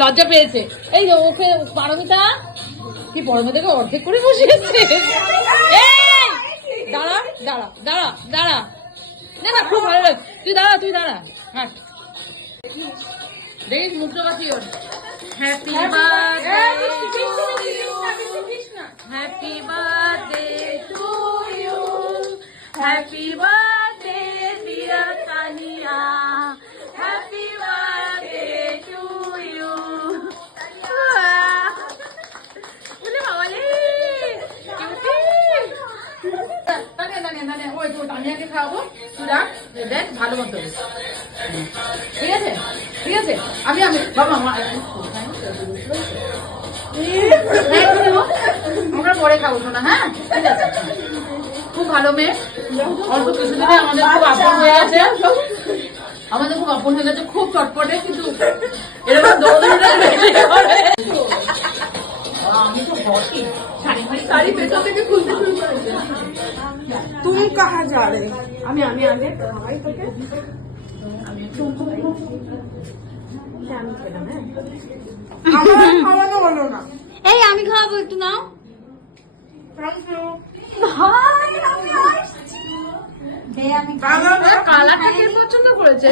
লজ্জা পেয়েছে। এই যে ওকে পারমিতা কি পরমিতাকে অর্ধেক করে বসিয়েছে। দাঁড়া দাঁড়া দাঁড়া দাঁড়া না খুব ভালো লাগে। তুই দাঁড়া হ্যাঁ দেখিস মুখটা বাকি ওর। Happy birthday happy birthday to you happy birthday dear Tania happy birthday to you. বলে বাবালে ওই তো তানিয়াকে খাওয়াবো তুই রাখ দেখ ভালো মতো ঠিক আছে ঠিক আছে। আমি বাবা আমরা পরে খাবো না হ্যাঁ ঠিক আছে। খুব ভালো মেয়ে অল্প কিছুদিনে আমাদের খুব আপন হয়ে গেছে খুব চটপটে কিন্তু এরকম আমি তো বটি শাড়ি পেছন থেকে খুলতে শুরু করেছে। তুমি কাহা যা রে? আমি আগে খাওয়াই তোকে। আমার খাওয়ানো হলো না। এই আমি খাওয়াবো একটু নাও। কালারটা কে পছন্দ করেছে?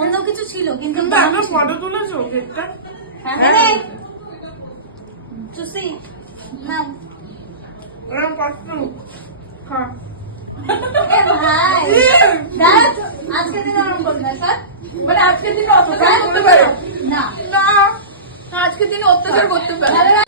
অন্য কিছু ছিল কিন্তু আমার ফটো তুলেছো কেকটা? চুসি নাও। ওরকম কষ্ট খা। আজকে দিন ওরকম করবে না স্যার, মানে আজকের দিনে অত্যাচার করতে পারে না না, আজকের দিনে অত্যাচার করতে পারে।